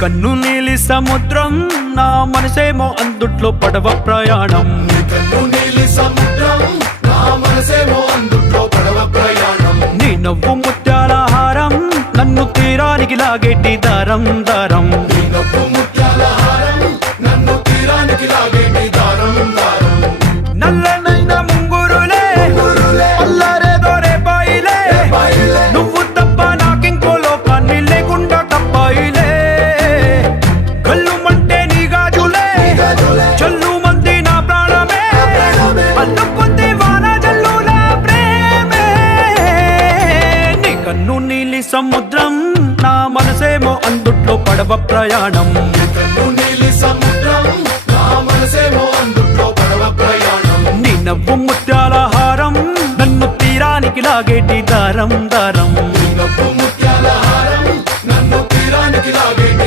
కన్ను నీలి సముద్రం నా మనసేమో అందుట్లో పడవ ప్రయాణం. కన్ను నీలి సముద్రం నా మనసేమో అందుట్లో పడవ ప్రయాణం. నీ నవ్వు ముత్యాల హారం నన్ను తీరానికి లాగేటి దారం దారం. నీ నవ్వు ముత్యాల హారం నన్ను తీరానికి లాగేటి దారం దారం. నల్లనైన ముంగురులే అల్లారేదో రేపాయిలే, నువ్వు తప్ప నాకింకో లోకాన్ని లేకుండా కప్పాయిలే. కళ్ళు మంటే నీ గాజులే చల్లు మంది నా ప్రాణమే, అల్లుకుంది వాన జల్లుల ప్రేమే. నీ కన్ను నీలి సముద్రం నా మనసేమో అందుట్లో పడవ ప్రయాణం. కన్ను నీలి సముద్రం నా మనసేమో అందుట్లో పడవ ప్రయాణం. నీ నవ్వు ముత్యాల హారం నన్ను తీరానికి లాగేటి దారం దారం. నీ నవ్వు ముత్యాల హారం నన్ను తీరానికి లాగేటి